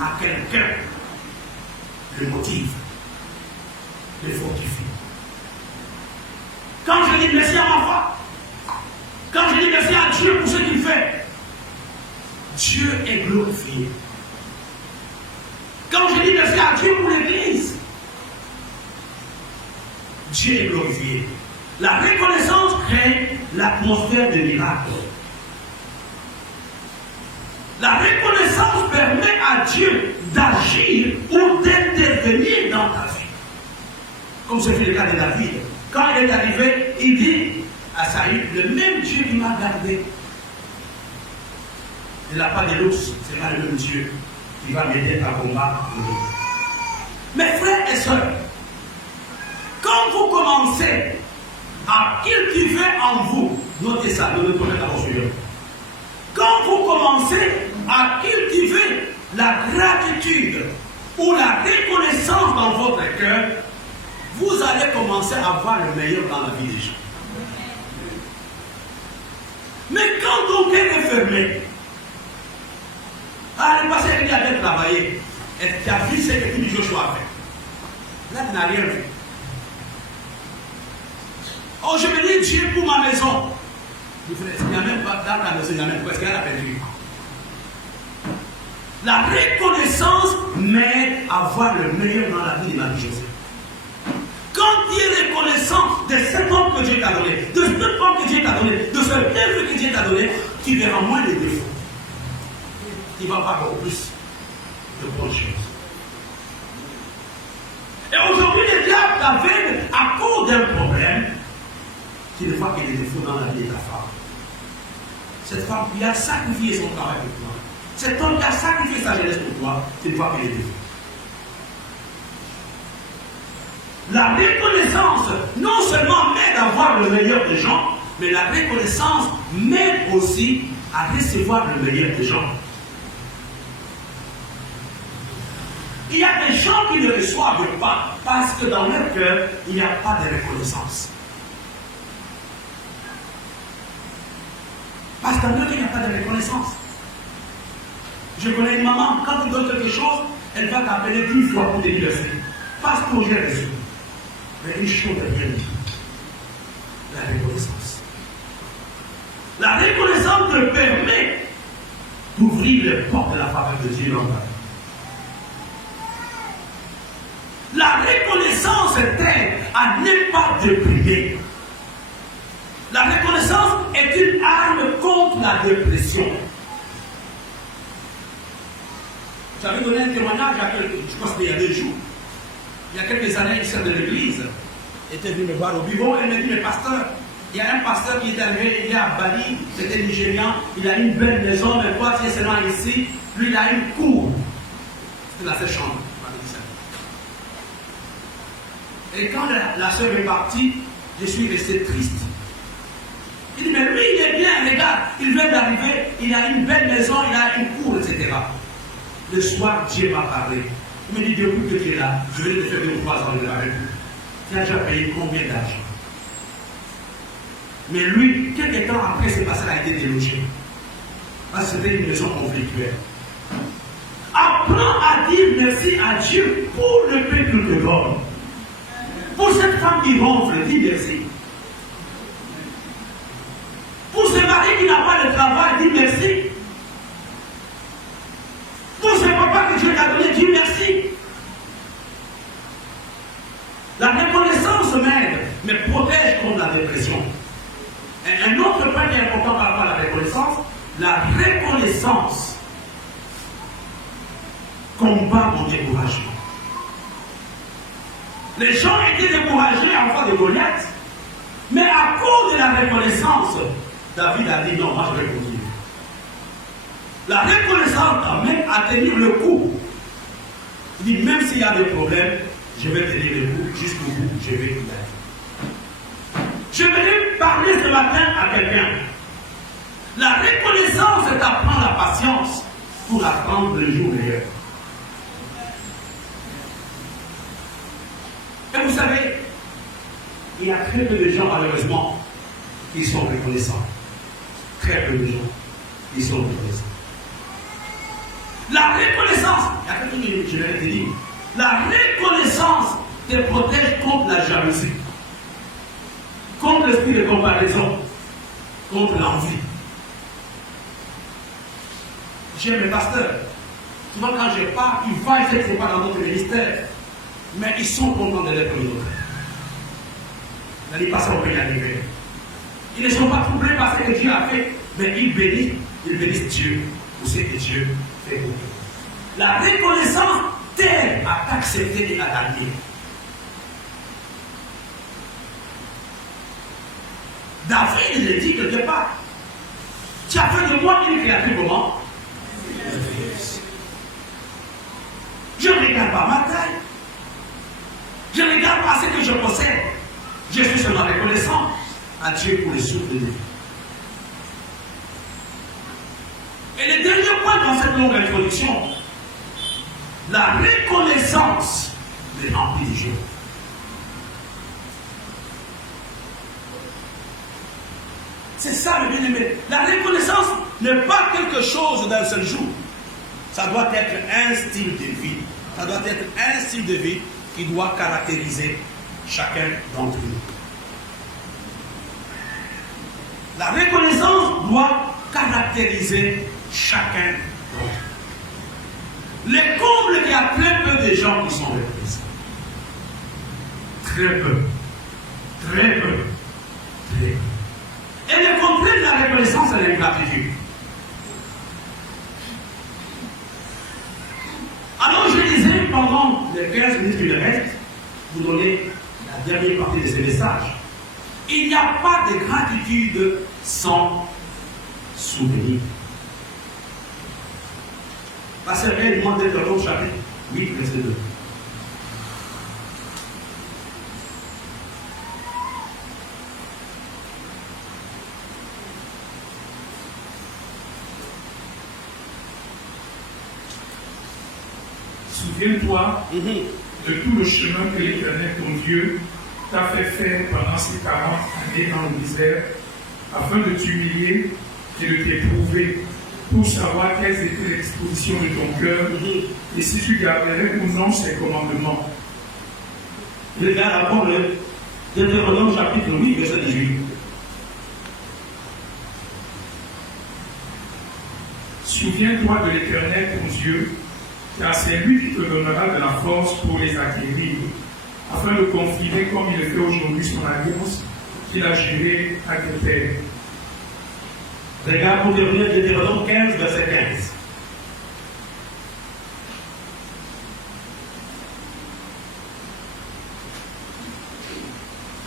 à quelqu'un le motive, le fortifie. Quand je dis merci à ma foi, quand je dis merci à Dieu pour ce qu'il fait, Dieu est glorifié. Quand je dis merci à Dieu pour l'Église, Dieu est glorifié. La reconnaissance crée l'atmosphère de miracle. La reconnaissance permet à Dieu d'agir ou d'intervenir dans ta vie. Comme ce fut le cas de David. Quand il est arrivé, il dit à Saül, le même Dieu qui m'a gardé. Il n'a pas de l'os, c'est pas le même Dieu qui va m'aider à combattre. Mes frères et sœurs, quand vous commencez à cultiver en vous, notez ça, ne le prenez pas au sujet. Quand vous commencez à cultiver la gratitude ou la reconnaissance dans votre cœur, vous allez commencer à voir le meilleur dans la vie des gens. Mais quand ton cœur est fermé, le passé il a bien travaillé, et tu as vu ce que tu dis Joshua a fait. Là, tu n'as rien vu. Oh, je me dis Dieu pour ma maison. Il n'y a même pas dans ta maison, il n'y a même pas, parce qu'elle a perdu. La reconnaissance m'aide à voir le meilleur dans la vie de ma vie, Joseph. Quand tu es reconnaissant de cet homme que Dieu t'a donné, de cette femme que Dieu t'a donné, de ce œuvre que Dieu t'a donné, tu verras moins de défauts. Il va avoir beaucoup plus de bonnes choses. Et aujourd'hui, le diable t'aveugle à cause d'un problème. Tu ne vois que des défauts dans la vie de ta femme. Cette femme qui a sacrifié son travail pour toi. Cet homme qui a sacrifié sa jeunesse pour toi, tu ne vois que les défauts. La reconnaissance, non seulement m'aide à voir le meilleur des gens, mais la reconnaissance m'aide aussi à recevoir le meilleur des gens. Il y a des gens qui ne reçoivent pas parce que dans leur cœur, il n'y a pas de reconnaissance. Parce que dans leur cœur, il n'y a pas de reconnaissance. Je connais une maman, quand tu donnes quelque chose, elle va t'appeler 10 fois pour te dire merci. Parce que j'ai reçu. Mais une chose est bien dit. La reconnaissance. La reconnaissance te permet d'ouvrir les portes de la faveur de Dieu dans ta vie. La reconnaissance t'aide à ne pas déprimer. La reconnaissance est une arme contre la dépression. J'avais donné un témoignage, je pense qu'il y a 2 jours. Il y a quelques années, une sœur de l'église était venue me voir au bureau. Elle m'a dit, mais pasteur, il y a un pasteur qui est arrivé, il est à Bali, c'était nigérian, il a une belle maison, mais toi tu es seulement ici, lui il a une cour. C'était dans cette chambre. Et quand la sœur est partie, je suis resté triste. Il dit, mais lui il est bien, regarde, il vient d'arriver, il a une belle maison, il a une cour, etc. Le soir, Dieu m'a parlé. Il me dit, depuis que tu es là, je vais te faire 2 ou 3 ans de avec vous. Tu as déjà payé combien d'argent? Mais lui, quelques temps après, ce passage a été délogé. Parce que c'était une maison conflictuelle. Apprends à dire merci à Dieu pour le peu qu'il te donne. Pour cette femme qui ronfle, dis merci. Pour ce mari qui n'a pas de travail, dis merci. Pour ce papa que Dieu t'a donné, dis merci. La reconnaissance m'aide, mais protège contre la dépression. Et un autre point qui est important par rapport à la reconnaissance combat mon découragement. Les gens étaient découragés en face de Goliath, mais à cause de la reconnaissance, David a dit non, moi je vais continuer. La reconnaissance t'amène à tenir le coup. Il dit même s'il y a des problèmes, je vais tenir le coup jusqu'au bout, je vais tout faire. Je vais parler ce matin à quelqu'un. La reconnaissance t'apprend la patience pour apprendre le jour meilleur. Et vous savez, il y a très peu de gens malheureusement qui sont reconnaissants. Très peu de gens qui sont reconnaissants. La reconnaissance, il y a quelque chose que je vais te dire. La reconnaissance te protège contre la jalousie, contre l'esprit de comparaison, contre l'envie. J'aime mes pasteurs. Souvent quand je pars, ils voient que ce n'est pas dans notre ministère, mais ils sont contents de l'être notre. Les pasteurs peut y arriver. Ils ne sont pas troublés par ce que Dieu a fait, mais ils bénissent Dieu pour ce que Dieu fait pour eux. La reconnaissance t'aide à t'accepter et à t'admirer. David le dit quelque part. Tu as fait de moi une créature comment? Je ne regarde pas ma taille. Je ne regarde pas ce que je possède. Je suis seulement reconnaissant à Dieu pour les souffles de vie. Et le dernier point dans cette longue introduction, la reconnaissance me remplit de joie. C'est ça le bien-aimé. La reconnaissance n'est pas quelque chose d'un seul jour. Ça doit être un style de vie. Ça doit être un style de vie qui doit caractériser chacun d'entre nous. La reconnaissance doit caractériser chacun d'entre nous. Le comble qu'il y a très peu de gens qui sont reconnaissants. Très peu. Très peu. Très peu. Et le complet de la reconnaissance et l'ingratitude. Alors je disais pendant les 15 minutes qui me restent, vous donnez la dernière partie de ce message. Il n'y a pas de gratitude sans souvenir. Pasteur Ray demande Deutéronome chapitre 8, verset 2. Souviens-toi de tout le chemin que l'Éternel, ton Dieu, t'a fait faire pendant ces 40 années dans le désert, afin de t'humilier et de t'éprouver, pour savoir quelles étaient les dispositions de ton cœur, et si tu garderais ou non ses commandements. Regarde d'abord le Deutéronome chapitre 8, verset 18. Souviens-toi de l'Éternel, ton Dieu, car c'est lui qui te donnera de la force pour les acquérir, afin de confirmer comme il le fait aujourd'hui son alliance qu'il a juré à tes pères. Regarde pour devenir Deutéronome 15, verset 15.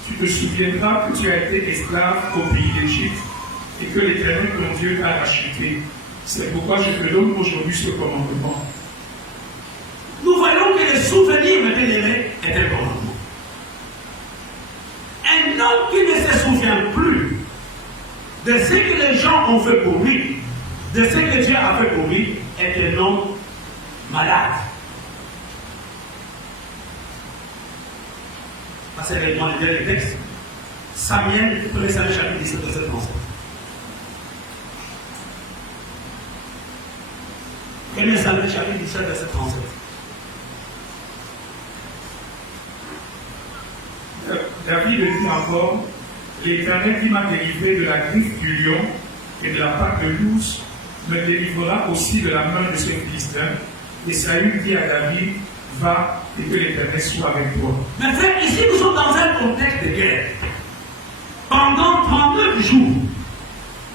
Tu te souviendras que tu as été esclave au pays d'Égypte et que l'Éternel ton Dieu t'a racheté. C'est pourquoi je te donne aujourd'hui ce commandement. Nous voyons que le souvenir, mes bien-aimés, est un commandement. Un homme qui ne se souvient plus de ce que les gens ont fait pour lui, de ce que Dieu a fait pour lui, est un homme malade. Passez avec moi le dernier texte. Samuel, 1 Samuel chapitre 17, verset 37. 1 Samuel chapitre 17, verset 37. David dit encore, l'Éternel qui m'a délivré de la griffe du lion et de la patte de l'ours me délivrera aussi de la main de ce Philistin. Et Saül dit à David, va et que l'Éternel soit avec toi. Mais frère, ici nous sommes dans un contexte de guerre. Pendant 39 jours,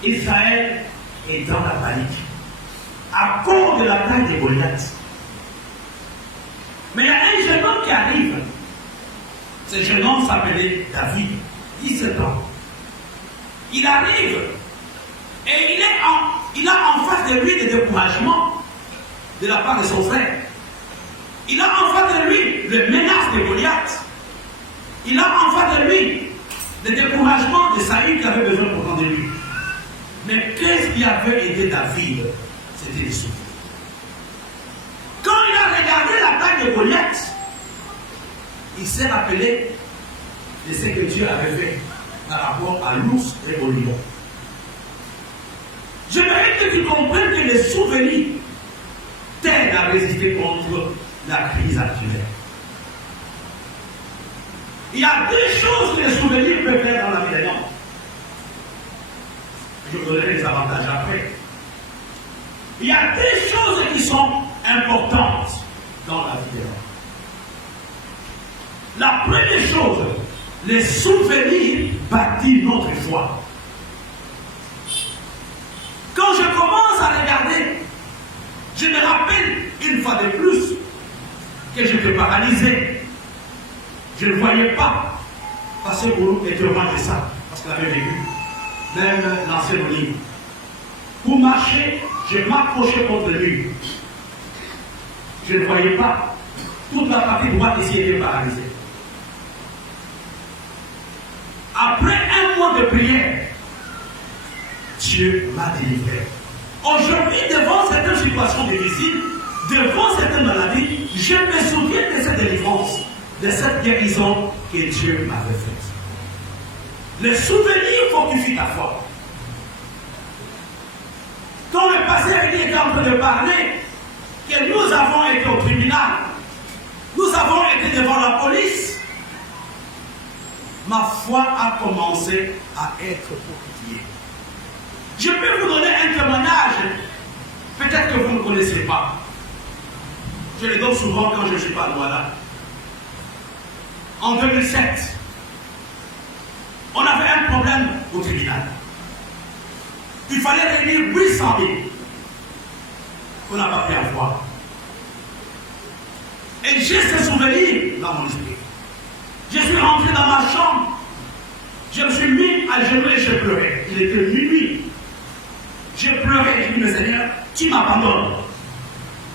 Israël est dans la panique à cause de l'attaque de Goliath. Mais il y a un jeune homme qui arrive. Ce jeune homme s'appelait David, 17 ans. Il arrive et il a en face de lui des découragements de la part de son frère. Il a en face de lui le menace de Goliath. Il a en face de lui le découragement de Saül qui avait besoin pourtant de lui. Mais qu'est-ce qui avait aidé David? C'était les souvenirs. Quand il a regardé l'attaque de Goliath, il s'est rappelé de ce que Dieu avait fait par rapport à l'ours et au lion. J'aimerais que tu comprennes que les souvenirs te résister contre la crise actuelle. Il y a deux choses que les souvenirs peuvent faire dans la vie des gens. Je vous donnerai les avantages après. Il y a des choses qui sont importantes dans la vie des gens. La première chose, les souvenirs bâtissent notre foi. Quand je commence à regarder, je me rappelle une fois de plus que j'étais paralysé. Je ne voyais pas. Parce que pour nous, était au moins de ça. Parce qu'il avait vécu. Même l'ancien livre. Pour marcher, je m'accrochais contre le mur. Je ne voyais pas. Toute la partie droite ici était paralysée. Après un mois de prière, Dieu m'a délivré. Aujourd'hui, devant certaines situations difficiles, devant certaines maladies, je me souviens de cette délivrance, de cette guérison que Dieu m'avait faite. Le souvenir fortifie ta foi. Quand le pasteur était en train de parler, que nous avons été au tribunal, nous avons été devant la police, ma foi a commencé à être fortifiée. Je peux vous donner un témoignage, peut-être que vous ne connaissez pas. Je le donne souvent quand je ne suis pas là. En 2007, on avait un problème au tribunal. Il fallait réunir 800 000 qu'on n'a pas pu avoir. Et j'ai ce souvenir dans mon esprit. Je suis rentré dans ma chambre, je me suis mis à genoux et je pleurais. Il était minuit. Je pleurais, je dis, mais Seigneur, tu m'abandonnes.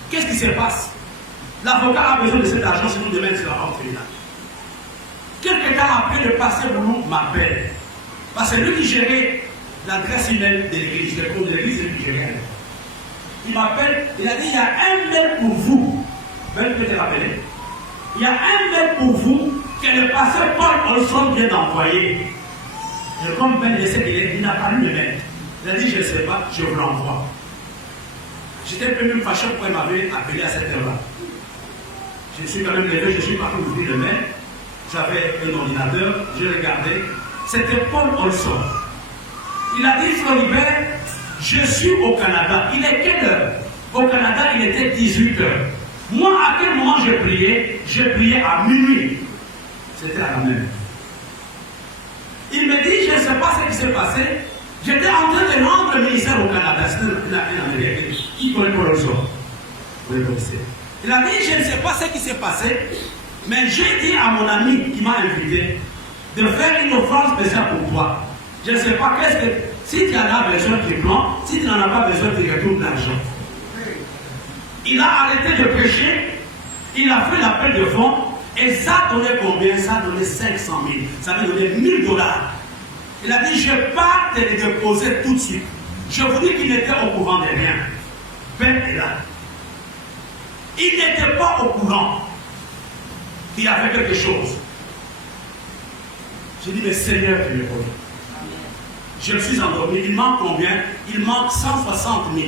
Qu'est-ce qui se passe? L'avocat a besoin de cet argent, sinon demain il sera en tribunal. Quelques temps après, le pasteur Boulou m'appelle. Parce que lui qui gérait l'adresse email de l'église, le compte de l'église, c'est lui qui gérait. Il m'appelle, il a dit, il y a un mail pour vous. Ben, je peux te rappeler. Il y a un mail pour vous que le pasteur Paul Olson vient d'envoyer. Et comme Ben le sait, il n'a pas lu le mail. Il a dit, je ne sais pas, je vous l'envoie. J'étais un peu même fâché pourquoi il m'avait appelé à cette heure-là. Je suis quand même levé, je suis parti ouvrir le mail. J'avais un ordinateur, je regardais. C'était Paul Olson. Il a dit, Floribert, je suis au Canada. Il est quelle heure? Au Canada, il était 18 heures. Moi, à quel moment j'ai prié? J'ai prié à minuit. C'était à la même. Il me dit, je ne sais pas ce qui s'est passé. J'étais en train de rendre le ministère au Canada. C'était un Américain. Qui connaît Paul Olson? Vous le connaissez. Il a dit, je ne sais pas ce qui s'est passé, mais j'ai dit à mon ami qui m'a invité de faire une offrande spéciale pour toi. Je ne sais pas qu'est-ce que... Si tu en as besoin, tu prends. Si tu n'en as pas besoin, tu retournes l'argent. Il a arrêté de prêcher. Il a fait l'appel de fonds. Et ça a donné combien? Ça a donné 500 000. Ça a donné 1000 $. Il a dit, je pars te les déposer tout de suite. Je vous dis qu'il n'était au courant de rien. Ben est là. Il n'était pas au courant qu'il y avait quelque chose. J'ai dit, mais Seigneur, tu me connais. Je me suis endormi. Il manque combien? Il manque 160 000.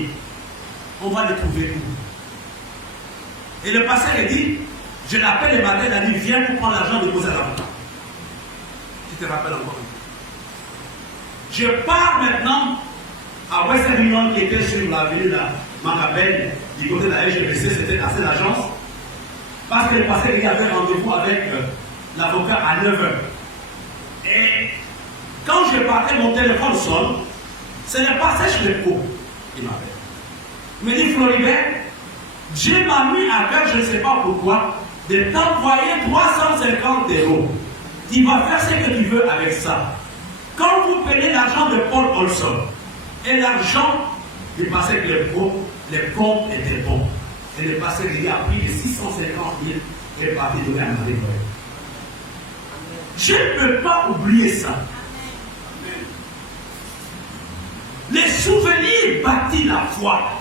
On va les trouver où? Et le pasteur a dit, je l'appelle le matin, il a dit, viens pour prendre l'argent de poser à l'avocat. Tu te rappelles encore? Je pars maintenant à Western Union qui était sur l'avenue de Mangabel, du côté de la LGBC, c'était à cette agence. Parce que le pasteur il avait rendez-vous avec l'avocat à 9h. Et quand je partais, mon téléphone sonne, ce n'est pas Sèche Lepo qui m'appelle. Il me dit, Floribert, Dieu m'a mis à cœur, je ne sais pas pourquoi, de t'envoyer 350 €. Tu vas faire ce que tu veux avec ça. Quand vous prenez l'argent de Paul Olson et l'argent du pasteur Lepo, les comptes étaient bons. Et le pasteur il a pris les 650 000 et est parti donner à Marie. Je ne peux pas oublier ça. Les souvenirs bâtissent la foi.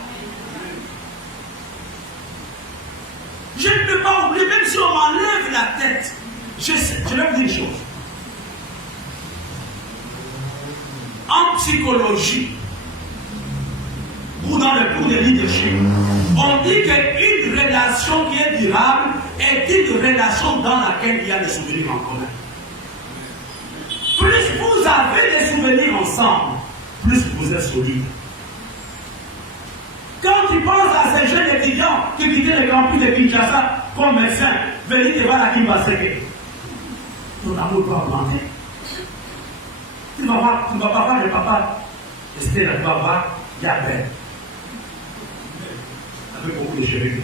Je ne peux pas oublier, même si on m'enlève la tête. Je vais vous dire une chose. En psychologie, ou dans le cours de leadership, on dit qu'une relation qui est durable est une relation dans laquelle il y a des souvenirs en commun. Plus vous avez des souvenirs ensemble, plus vous êtes solide. Quand tu penses à ces jeunes étudiants qui quittaient le campus de Kinshasa comme médecins, venez te voir à Kimbaseke, ton amour va augmenter. Tu ne vas pas voir le papa Esther, tu vas voir Yabel. Avec beaucoup de cheveux.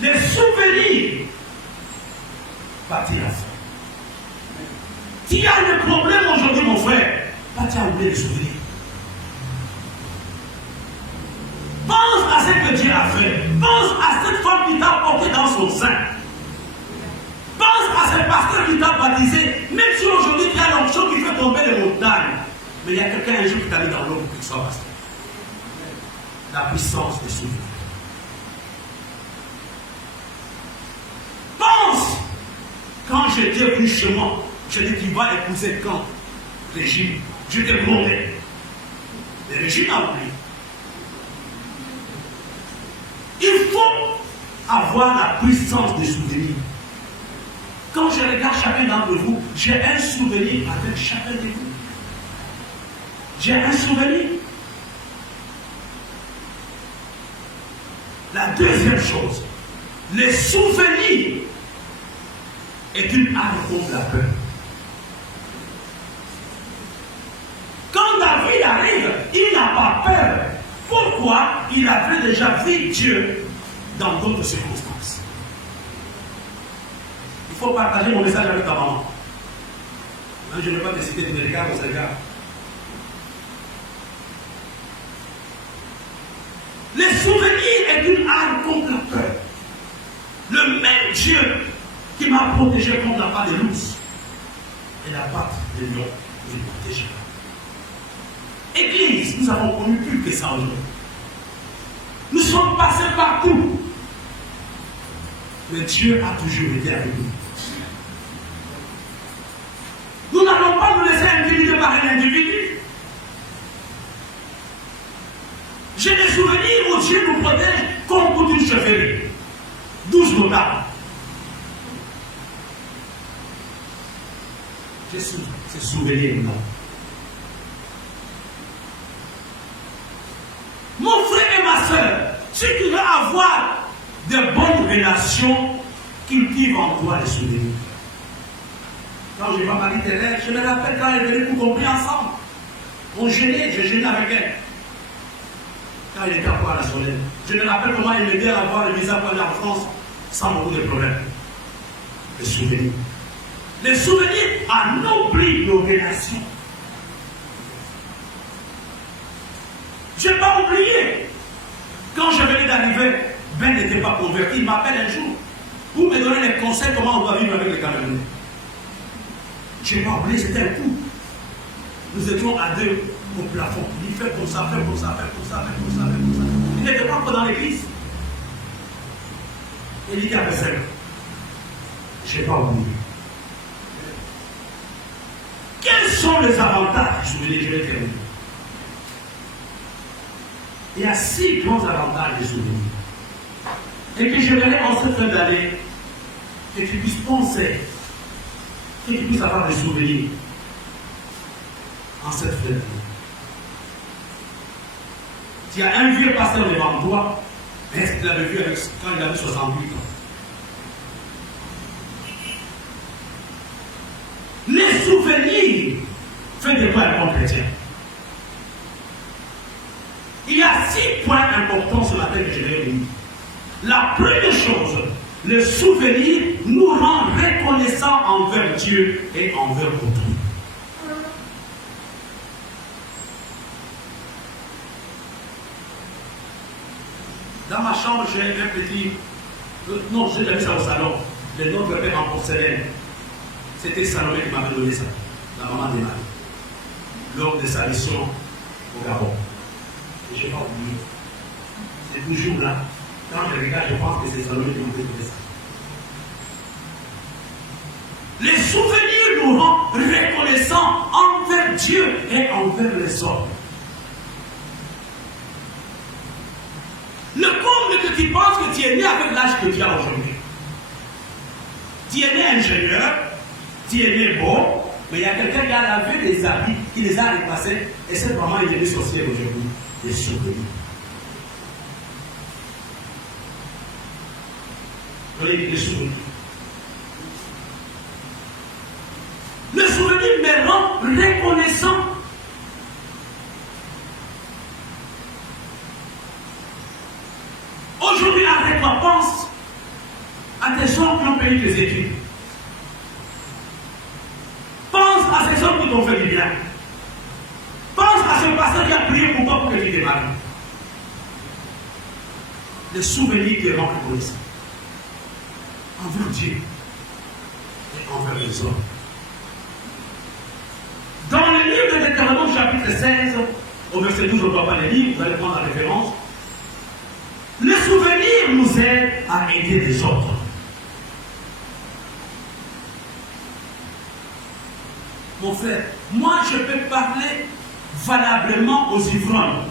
Les souvenirs bâtir à ça. Tu as le problème aujourd'hui, mon frère, tu as oublié les souvenirs. Pense à ce que Dieu a fait. Pense à cette femme qui t'a porté dans son sein. Pense à ce pasteur qui t'a baptisé. Même si aujourd'hui tu as l'onction qui fait tomber les montagnes. Mais il y a quelqu'un un jour qui t'a mis dans l'eau pour qu'il soit pasteur. La puissance des souvenirs. Pense. Quand j'étais venu chez moi, je dis qu'il va épouser quand Régine. Je te promets. Mais Régine a oublié. Il faut avoir la puissance des souvenirs. Quand je regarde chacun d'entre vous, j'ai un souvenir avec chacun de vous. J'ai un souvenir. La deuxième chose, les souvenirs est une arme contre la peur. Quand David arrive, il n'a pas peur. Pourquoi? Il avait déjà vu Dieu dans d'autres circonstances. Il faut partager mon message avec ta maman. Je ne vais pas te citer, tu me regardes au Seigneur. Les souvenirs est une arme contre la peur. Le même Dieu qui m'a protégé contre la patte de l'ours et la patte de lion, il protégera. Église, nous avons connu plus que ça aujourd'hui. Nous sommes passés partout. Mais Dieu a toujours été avec nous. Nous n'allons pas nous laisser intimider par un individu. J'ai des souvenirs où Dieu nous protège comme toute une chefferie. 12 notables. J'ai ces souvenirs-là. Mon frère et ma soeur, si tu veux avoir de bonnes relations, cultive en toi les souvenirs. Quand je vois Marie Thérèse, je me rappelle quand elle venait pour compris ensemble. On gênait, je gênais avec elle. Quand elle était à la Solène. Je me rappelle comment elle m'aidait à avoir le visa pour aller en France sans beaucoup de problèmes. Les souvenirs. Les souvenirs anoblissent nos relations. Je n'ai pas oublié. Quand je venais d'arriver, Ben n'était pas converti. Il m'appelle un jour pour me donner des conseils comment on doit vivre avec les Camerounais. Je n'ai pas oublié, c'était un coup. Nous étions à deux au plafond. Il fait comme ça, fait comme ça, fait comme ça, fait comme ça, fait comme ça. Il n'était pas dans l'église. Il dit avec ça. Je n'ai pas oublié. Quels sont les avantages du souvenir? Je vais terminer. Il y a 6 grands avantages des souvenirs. Et que j'aimerais en cette fin d'année que tu puisses penser, que tu puisses avoir des souvenirs en cette fin d'année. Tu as un vieux pasteur devant toi, est-ce qu'il l'avait vu quand il avait 68 ans? Les souvenirs font de toi un bon chrétien. Il y a 6 points importants ce matin que je vais vous dire. La première chose, le souvenir nous rend reconnaissants envers Dieu et envers autrui. Dans ma chambre, j'ai un petit... Non, je l'ai mis ça au salon. Le Notre Père en porcelaine. C'était Salomé qui m'avait donné ça. La maman des Marie. Lors de sa mission au Gabon. Et je n'ai pas oublié. C'est toujours là. Quand je regarde, je pense que c'est Salomé qui m'a donné ça. Les souvenirs nous rendent reconnaissants envers Dieu et envers les hommes. Le corps tu penses que tu es né avec l'âge que tu as aujourd'hui. Tu es né ingénieur, tu es né beau, mais il y a quelqu'un qui a lavé les habits, qui les a dépassés, et cette maman est devenue sorcière aujourd'hui. Des souvenirs. Oui, les souvenirs. Le souvenir me rend reconnaissant. Aujourd'hui, avec toi, pense à tes hommes qui ont payé tes études. Pense à ces hommes qui t'ont fait du bien. Pense à ce pasteur qui a prié pour toi pour que tu te maries. Les souvenirs qui rendent reconnaissant envers Dieu et envers les hommes. Dans le livre de Deutéronome, chapitre 16, au verset 12, on ne doit pas les lire, vous allez prendre la référence. Le souvenir nous aide à aider les autres. Mon frère, moi je peux parler valablement aux ivrognes.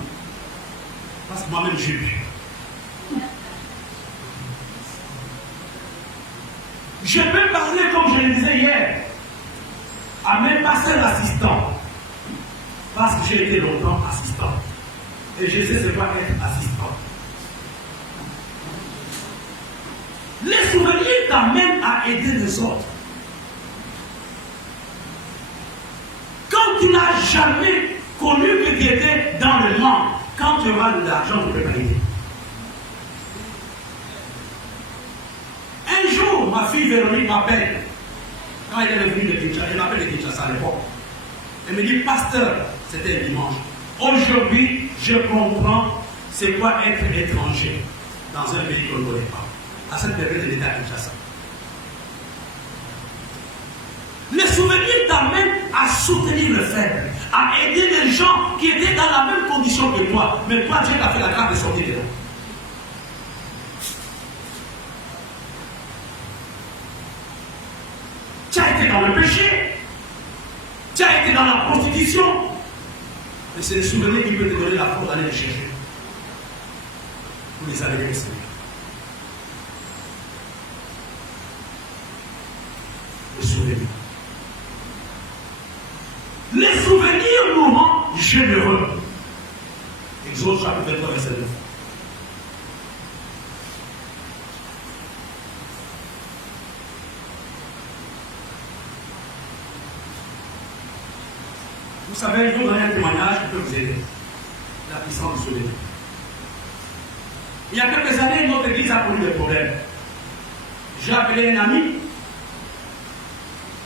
Parce que moi-même j'ai bu. Je peux parler, comme je le disais hier, à même pasteur assistant. Parce que j'ai été longtemps assistant. Et je sais ce qu'est être assistant. Les souvenirs t'amènent à aider les autres. Quand tu n'as jamais connu que tu étais dans le manque, quand tu auras de l'argent, tu ne peux pas aider. Un jour, ma fille Véronique m'appelle. Quand elle est venue de Kinshasa, elle m'appelle de Kinshasa à l'époque. Elle me dit, pasteur, c'était un dimanche. Aujourd'hui, je comprends c'est quoi être étranger dans un pays qu'on ne connaît pas. À cette période, elle était à Kinshasa. Les souvenirs t'amènent à soutenir le faible, à aider les gens qui étaient dans la même condition que toi. Mais toi, Dieu t'a fait la grâce de sortir de là. Tu as été dans le péché, tu as été dans la prostitution, et c'est les souvenirs qui peuvent te donner la force d'aller les chercher. Vous les avez laissés. Les souvenirs. Les souvenirs nous rendent généreux. Exode chapitre 23, verset 9. Vous savez, je vous donne un témoignage qui peut vous aider. La puissance du souvenir. Il y a quelques années, notre église a connu des problèmes. J'ai appelé un ami.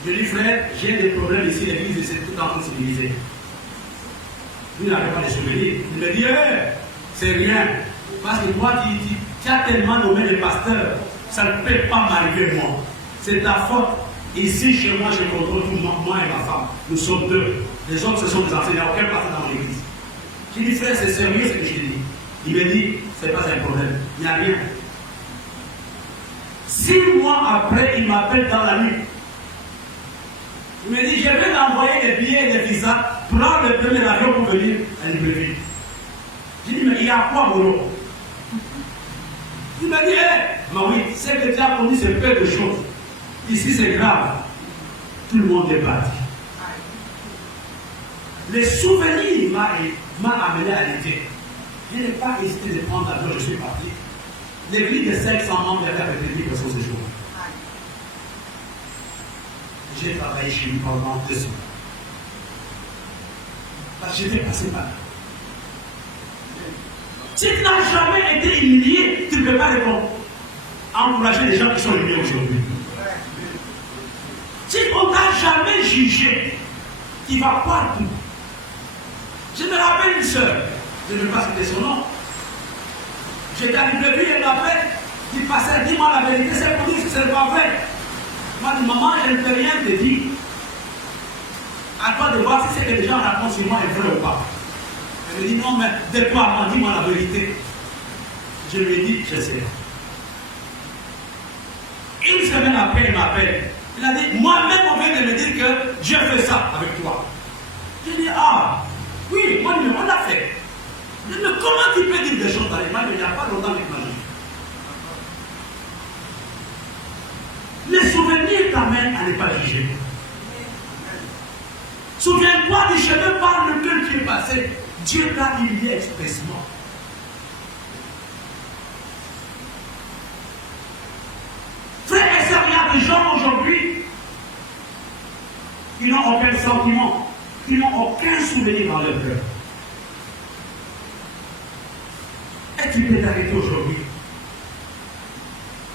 Je lui dis, frère, j'ai des problèmes ici, l'église, et c'est tout en train de se diviser. Lui, il n'avait pas de souvenirs. Il me dit, c'est rien. Parce que toi, tu as tellement nommé des pasteurs, ça ne peut pas m'arriver moi. C'est ta faute. Ici, chez moi, je contrôle tout le monde, moi et ma femme. Nous sommes deux. Les autres, ce sont des enseignants. Il n'y a aucun pasteur dans l'église. J'ai dit, frère, c'est sérieux ce que je te dis. Il me dit, ce n'est pas un problème. Il n'y a rien. 6 mois après, il m'appelle dans la nuit. Il me dit, je vais t'envoyer des billets et des visas, prends le premier avion pour venir à Libreville. J'ai dit, mais il y a quoi, Moro? Il m'a dit, mais oui, ce que tu as connu, c'est peu de choses. Ici, c'est grave. Tout le monde est parti. Les souvenirs m'ont amené à l'idée. Je n'ai pas hésité de prendre l'avion, je suis parti. L'église de 500 membres avait avec lui personnes ce jour. J'ai travaillé chez lui pendant 2 semaines. Parce que j'étais passé par là. Si tu n'as jamais été humilié, tu ne peux pas encourager les gens qui sont humiliés aujourd'hui. Si on ne t'a jamais jugé, tu vas partout. Je me rappelle une soeur, je ne vais pas citer son nom. J'étais à Libreville, elle m'appelle, il passait, dis-moi la vérité, c'est pour dire que ce n'est pas vrai. Moi, je dis, maman, je ne peux rien te dire. À toi de voir si c'est que les gens racontent sur moi est vrai ou pas. Elle me dit, non, mais de quoi, moi, dis-moi la vérité. Je lui ai dit, je sais. Une semaine après, il m'appelle. Il a dit, moi-même, on vient de me dire que j'ai fait ça avec toi. J'ai dit, ah, oui, moi, on l'a fait. Mais comment tu peux dire des choses dans les mains, mais il n'y a pas longtemps avec ma vie. t'amène à ne pas juger. Souviens-toi du chemin par lequel tu es passé. Dieu t'a humilié expressément. Frères et sœurs, il y a des gens aujourd'hui qui n'ont aucun sentiment, qui n'ont aucun souvenir dans leur cœur. Et tu peux t'arrêter aujourd'hui.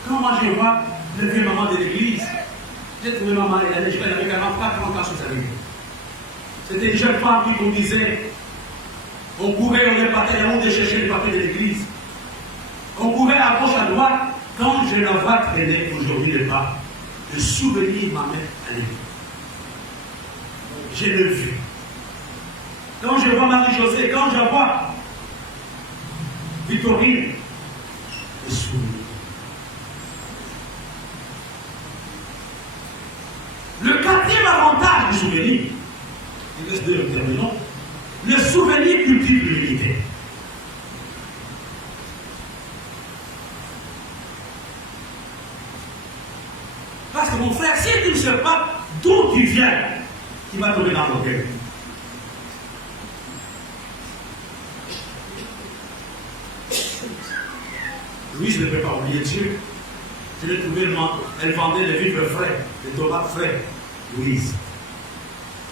Quand moi je vois le vieux maman de l'église, j'ai trouvé maman, elle avait 40 ans sur sa vie. C'était une jeune femme qui nous disait, on courait, on est parti, on de chercher les papiers de l'église. On courait à gauche, à droite. Quand je la vois traîner aujourd'hui le pas, le souvenir m'amène à l'église. Je l'ai vu. Quand je vois Marie-Josée, quand je vois Victorine, le souvenir. Le quatrième avantage du souvenir, il reste deux, terminons. Le souvenir cultive l'unité. Parce que mon frère, si tu ne sais pas d'où tu viens, tu vas tomber dans l'orgueil. Louise ne peut pas oublier Dieu. Je l'ai trouvé, elle vendait les vivres frais, les tomates frais, Louise.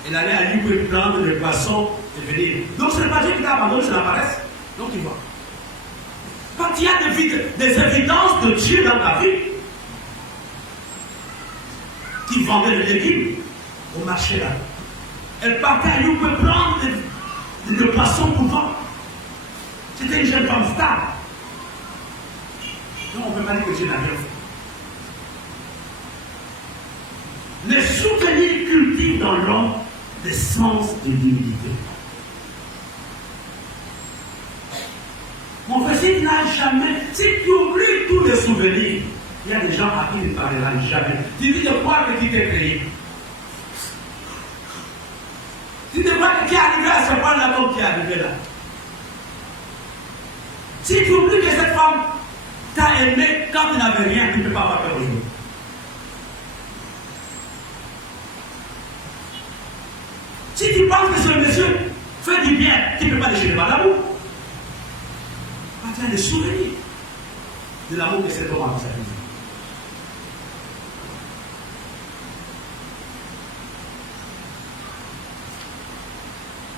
Elle allait à lui prendre des poissons et venir. Donc ce n'est pas Dieu qui l'a abandonné, c'est la paresse. Donc il voit. Quand il y a des évidences de Dieu dans ta vie, qui vendait les légumes au marché là, elle partait à lui prendre des poissons pour vendre. C'était une jeune femme stable. Donc on ne peut pas dire que Dieu n'a rien fait. Les souvenirs cultivent dans l'homme le sens de l'humilité. Mon frère, si tu n'as jamais, si tu oublies tous les souvenirs, il y a des gens à qui tu ne parleras jamais. Tu dis de croire que tu t'es créé. Tu te crois que tu es arrivé à ce point-là comme tu es arrivé là. Si tu oublies que cette femme t'a aimé quand tu n'avais rien, tu ne peux pas avoir peur aujourd'hui. Si tu penses que ce monsieur fait du bien, tu ne peux pas déchirer par l'amour. Tu as des souvenirs de l'amour que cet homme a dans sa vie.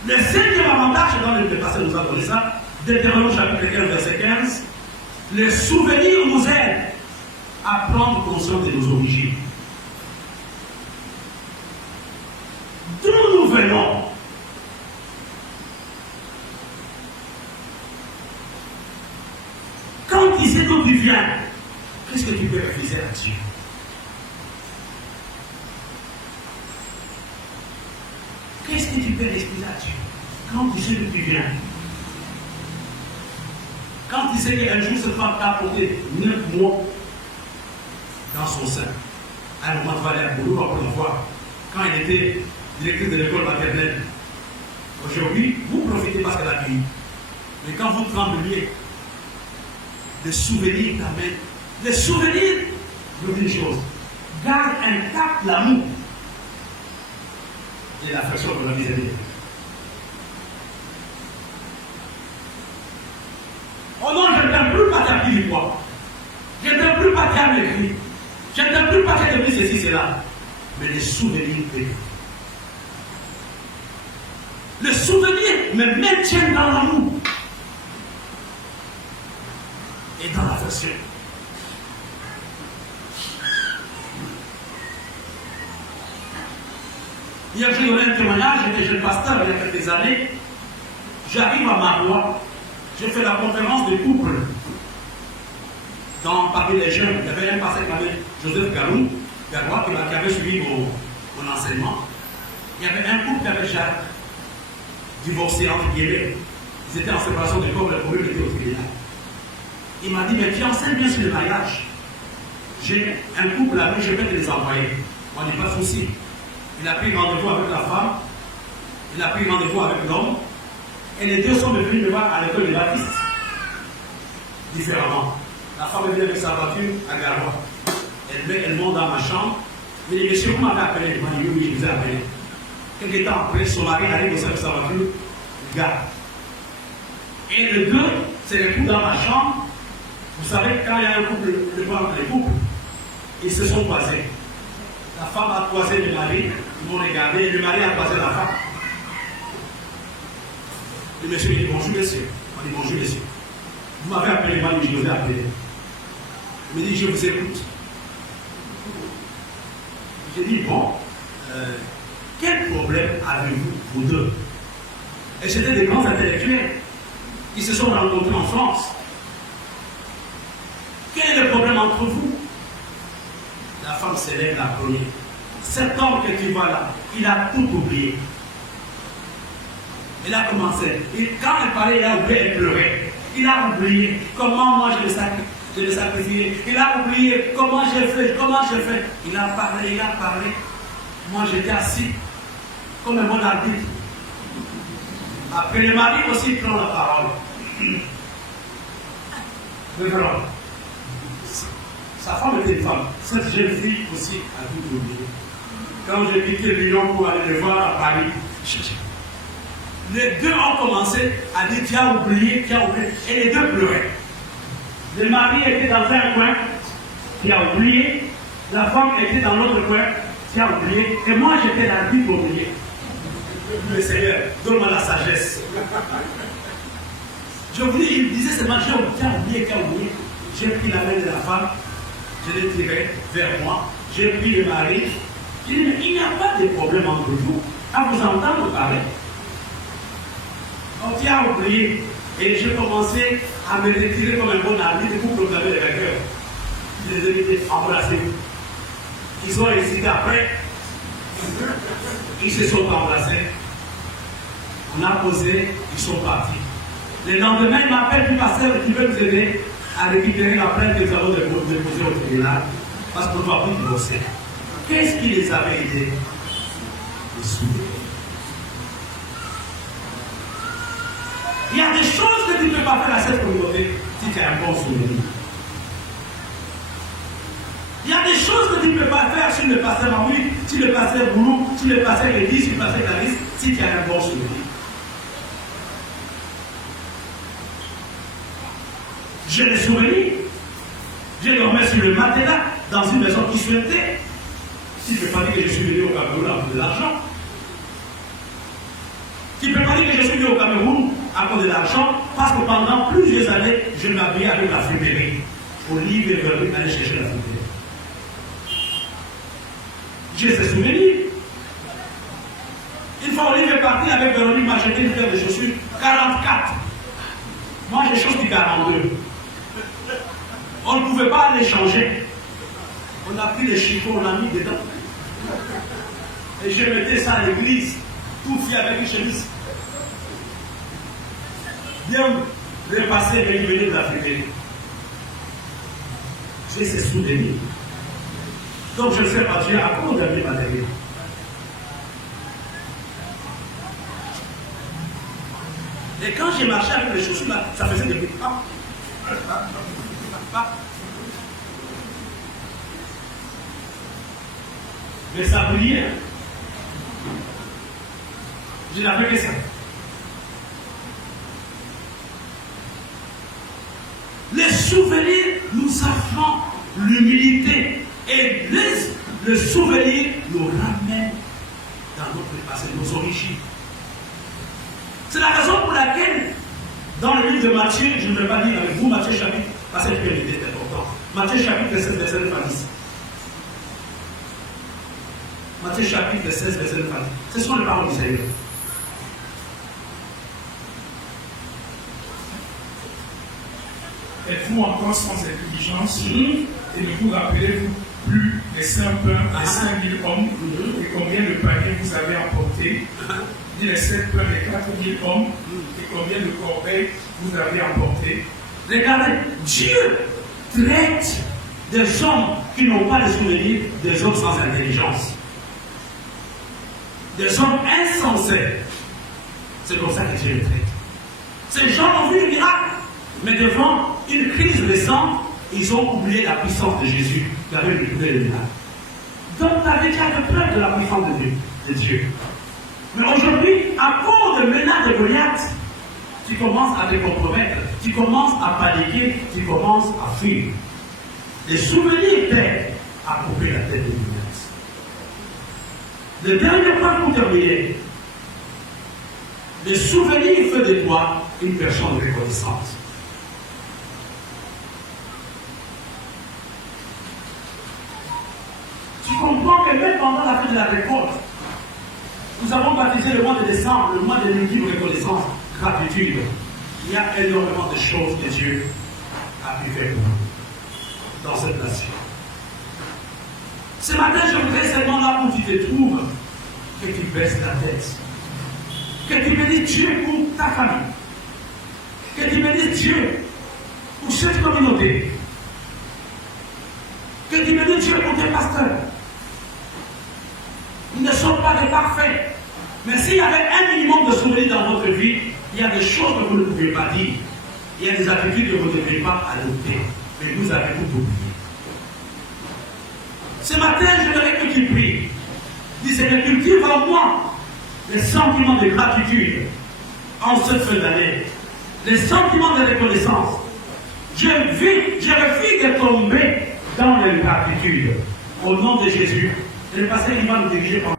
Le cinquième avantage, dans le passé nous a donné ça, Deutéronome chapitre 15, verset 15, le souvenir nous aide à prendre conscience de nos origines. D'où nous venons? Quand tu sais d'où tu viens, qu'est-ce que tu peux refuser à Dieu? Qu'est-ce que tu peux refuser à Dieu? Quand tu sais d'où tu viens, quand tu sais qu'un jour cette femme t'a apporté 9 mois dans son sein, à un moment de aller à Boulot, encore une fois, quand elle était directrice de l'école maternelle. Aujourd'hui, vous profitez parce qu'elle a accueilli. Mais quand vous trembliez, les souvenirs t'amènent. Les souvenirs, je vous dis une chose, garde intact l'amour et l'affection de la miséricorde. Oh non, je ne t'aime plus pas ta vie, moi. Je ne t'aime plus pas ta vie. Je ne t'aime plus pas ta vie, ceci, cela. Mais les souvenirs payent. Les souvenirs me maintiennent dans l'amour et dans l'affection. Hier, j'ai donné un témoignage, j'étais jeune pasteur il y a quelques années. J'arrive à Marois, j'ai fait la conférence de couple. Parmi les jeunes, il y avait un pasteur qui avait Joseph Garoua, qui avait suivi mon enseignement. Il y avait un couple qui avait déjà divorcé entre guillemets. Ils étaient en séparation de corps, le problème était au tribunal. Il m'a dit, mais tu enseignes bien sur le mariage. J'ai un couple là, je vais te les envoyer. On n'est pas de souci. Il a pris rendez-vous avec la femme, il a pris rendez-vous avec l'homme, et les deux sont venus me voir à l'école de Baptiste. Différemment. La femme est venue avec sa voiture à Garoua. Elle monte dans ma chambre, Mais les messieurs, vous m'avez appelé. Il m'a dit, oui, je vous ai appelé. Quelques temps après, son mari arrive au service voiture, il garde. Et le 2, c'est le coup dans ma chambre. Vous savez, quand il y a un couple, les couples, ils se sont croisés. La femme a croisé le mari, ils m'ont regardé, et le mari a croisé la femme. Le monsieur me dit bonjour monsieur. On dit bonjour monsieur. Vous m'avez appelé, moi je vous ai appelé. Il me dit je vous écoute. J'ai dit bon, quel problème avez-vous, vous deux? Et c'était des grands intellectuels qui se sont rencontrés en France. Quel est le problème entre vous? La femme s'élève la première. Cet homme que tu vois là, il a tout oublié. Il a commencé. Et quand elle parlait, il a oublié, elle pleurait. Il a oublié comment moi je l'ai sacrifié. Il a oublié comment j'ai fait, Il a parlé. Moi j'étais assis comme un bon arbitre. Après le mari aussi prend la parole. Mais voilà. Sa femme était une femme. Cette jeune fille aussi a tout oublié. Quand j'ai quitté Lyon pour aller le voir à Paris, les deux ont commencé à dire tu as oublié. Et les deux pleuraient. Le mari était dans un coin, qui a oublié. La femme était dans l'autre coin, qui a oublié. Et moi j'étais l'arbitre oublié. Le Seigneur, donne-moi la sagesse. Je voulais, il disait seulement tu as oublié. J'ai pris la main de la femme, je l'ai tirée vers moi, j'ai pris le mari. J'ai dit, mais il n'y a pas de problème entre vous, à vous entendre parler. Donc tu as oublié. Et j'ai commencé à me retirer comme un bon arbitre pour proclamer les vainqueurs. Je les ai dit embrassés. Ils ont hésité après. Ils se sont embrassés. On a posé, ils sont partis. Le lendemain, il m'appelle du pasteur qui veut nous aider à récupérer la plainte que nous avons déposée au tribunal parce qu'on ne doit plus divorcer. Qu'est-ce qui les avait aidés? Les souvenirs. Il y a des choses que tu ne peux pas faire à cette communauté si tu as un bon souvenir. Il y a des choses que tu ne peux pas faire sur le pasteur Mamoui, sur le pasteur Boulou, sur le pasteur Lévis, sur le pasteur Clarisse, si tu as un bon souvenir. J'ai des souvenirs. J'ai dormi sur le matelas dans une maison qui souhaitait. Tu ne peux pas dire que je suis venu au Cameroun à cause de l'argent. Tu ne peux pas dire que je suis venu au Cameroun à cause de l'argent, parce que pendant plusieurs années, je m'habillais avec la fumerie. Olive et Véronique allaient chercher la fumerie. J'ai ces souvenirs. Une fois, Olive est parti avec Véronique m'acheter une paire de chaussures 44. Moi, j'ai chaussures 42. On ne pouvait pas les changer. On a pris les chicots, on a mis dedans. Et je mettais ça à l'église, tout fait avec une chemise. Bien passé, mais il venait de la fumerie. J'ai ces souvenirs. Donc je ne sais pas, Dieu a condamné ma dernière. Et quand j'ai marché avec les chaussures, là, ça faisait des bruits. Mais ça brillait. Je n'avais que ça. Les souvenirs nous apprennent l'humilité. Et le souvenir nous ramène dans notre passé, nos origines. C'est la raison pour laquelle, dans le livre de Matthieu, je ne vais pas lire avec vous, Matthieu chapitre, parce que l'idée est importante. Matthieu chapitre 16, verset 9 à 10. Matthieu chapitre 16, verset 9 à 10. Ce sont les paroles du Seigneur. Êtes-vous encore sans intelligence et ne vous rappelez-vous plus les 5 pains et 5000 hommes et combien de paniers vous avez emportés, ni les 7 pains et 4000 hommes et combien de corbeilles vous avez emportés? Regardez, Dieu traite des hommes qui n'ont pas de souvenirs, des hommes sans intelligence. Des hommes insensés. C'est comme ça que Dieu les traite. Ces gens ont vu le miracle, mais devant une crise de sang, ils ont oublié la puissance de Jésus qui avait le miracle. Donc tu avais déjà de preuve de la puissance de Dieu. Mais aujourd'hui, à cause de menaces de Goliath, tu commences à te compromettre, tu commences à paniquer, tu commences à fuir. Les souvenirs t'aident à couper la tête de Goliath. Le dernier point pour terminer, les souvenirs font de toi une personne reconnaissante. Tu comprends que même pendant la fête de la récolte, nous avons baptisé le mois de décembre, le mois de l'ultime reconnaissance, gratitude. Il y a énormément de choses que Dieu a pu faire pour nous dans cette nation. Ce matin, je voudrais seulement là où tu te trouves, que tu baisses la tête. Que tu bénisses Dieu pour ta famille. Que tu bénisses Dieu pour cette communauté. Que tu bénisses Dieu pour tes pasteurs. Ils ne sont pas des parfaits. Mais s'il y avait un minimum de souvenirs dans votre vie, il y a des choses que vous ne pouvez pas dire. Il y a des attitudes que vous ne devez pas adopter. Mais vous avez tout oublié. Ce matin, je voudrais que tu pries. Dis, Seigneur, cultive en moi les sentiments de gratitude en cette fin d'année. Les sentiments de reconnaissance. Je refuse de tomber dans l'ingratitude. Au nom de Jésus. Et le pasteur, il va nous diriger par